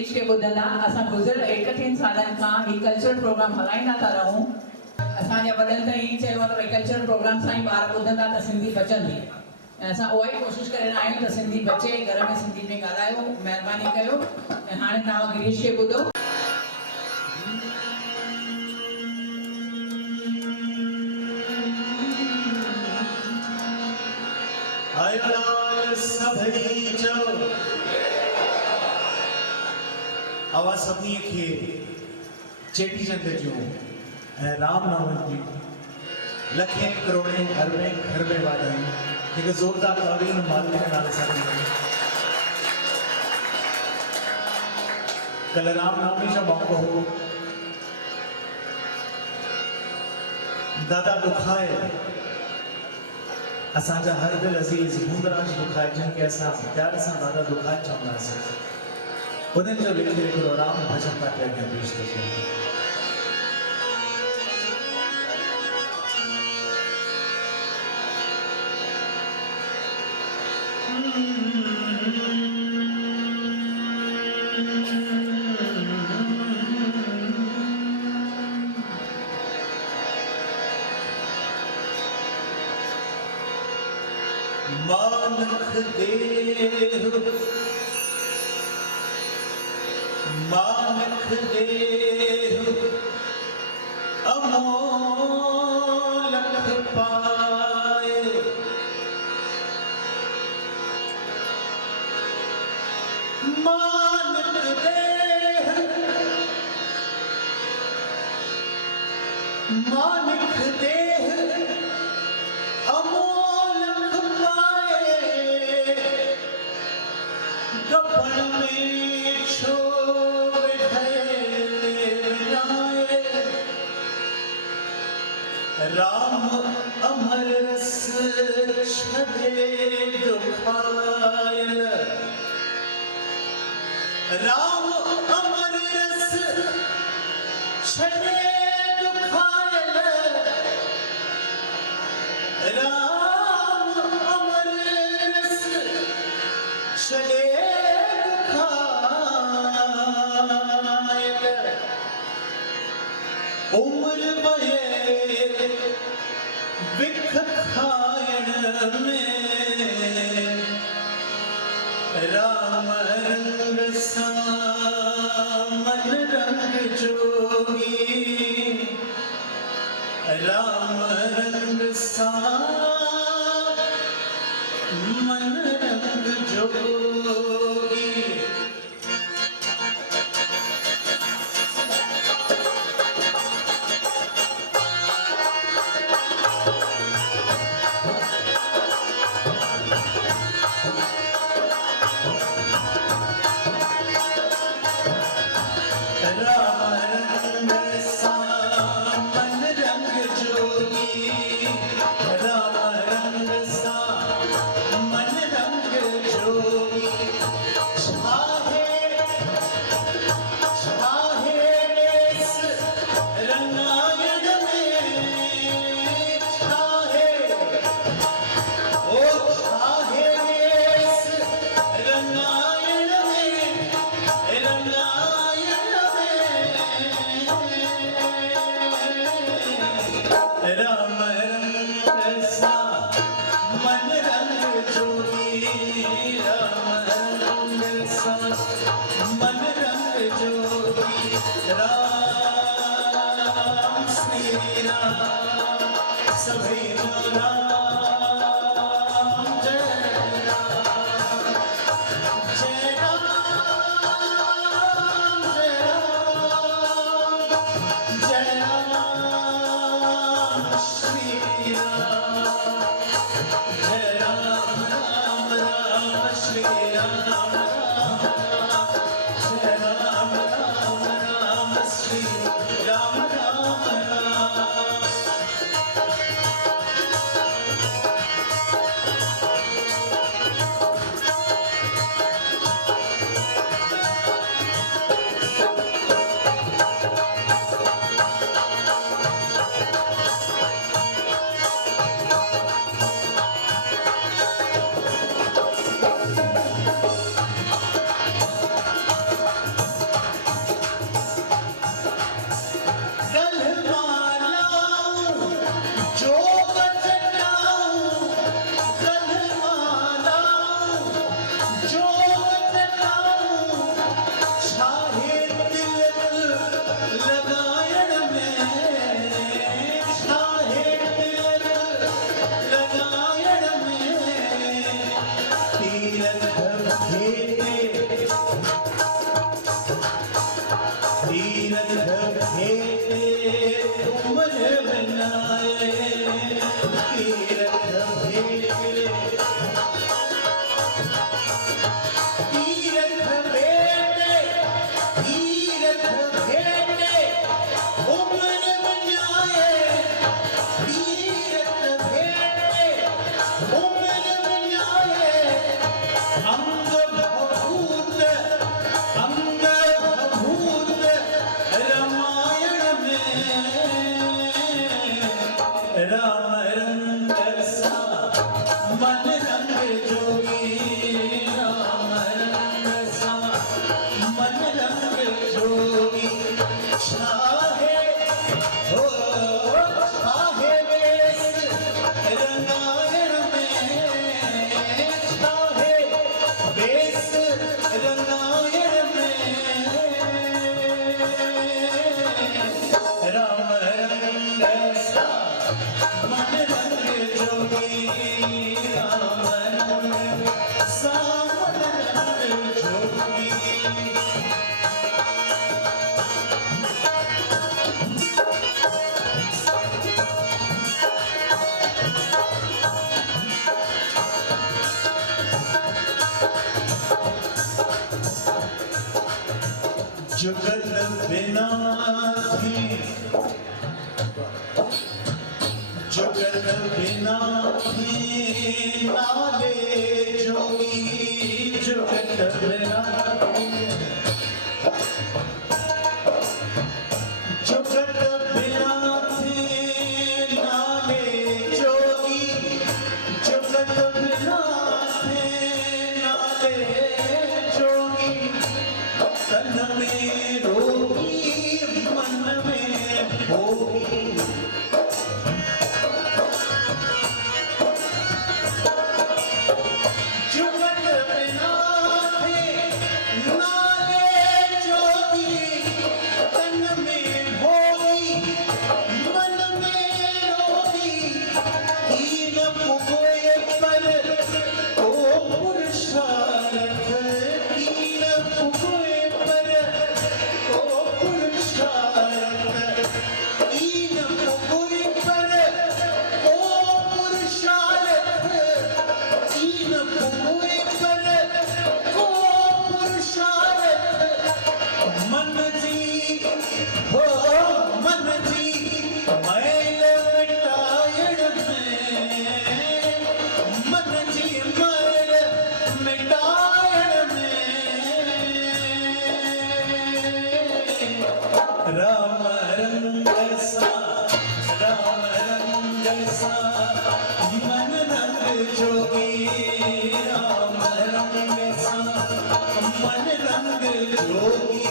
गिरीश के ॿुधंदा असां गुज़िरियल 31 सालनि खां ही कल्चरल प्रोग्राम हलाईंदा था रहूं। असांजे वॾनि त ई चयो आहे त भई कल्चरल प्रोग्राम सां ई ॿार ॿुधंदा त सिंधी बचंदी ऐं असां उहा ई कोशिशि करे रहिया आहियूं त सिंधी बचे, घर में सिंधी में ॻाल्हायो, महिरबानी कयो। ऐं हाणे तव्हां गिरीश खे ॿुधो। आवाज़ सभी खे चेटीचंड जूं ऐं रामनवमी जी लखें करोड़ें अरबें खरबें वाधायूं। हिकु ज़ोरदार तारीफ़ मालिक के नाले सां ॾिनी। कल रामनवमी जो मौक़ो हो। दादा दुखाए असांजा हर दिल अज़ीज़ हूंदराज दुखाए जिनके असां प्यार सां दादा दुखाए चवंदासीं उन्हनि जो लिखियल हिकिड़ो राम भजन तव्हांखे अॻियां पेश थो कयां। मानख देव मानख देव अमोलक पाए मानख देव मानख देव अमोलक पाए गपन में छो राम अमर रस छदे दुखायल राम अमर रस छदे दुखायल राम अमर रस छदे दुखायल उम्र बये बिख खायण में राम रंग सां मन रंग जोगी राम रंग सां मन रंग जोगी। जुगत बिना थी जुगत बिना थी नाले जोगी जुगत बिना थी जुगत बिना थी नाले जोगी जुगत बिना थी नाले जोगी तन में रोगी मन में भोगी जुगत बिना थे नाले जोगी तन में भोगी मन में रोगी हीन पुगोए पर ओ पुरुषार्थ हीन पुगोए पर ओ पुरुषार्थ हीन पुगोए पर ओ पुरुषार्थ हीन पुगोए पर ओ पुरुषार्थ मन जी हो मन जी मैल मिटायण में मन जी मैल मिटायण में राम रंग सा मन रंग जोगी राम रंग सा मन रंग जोगी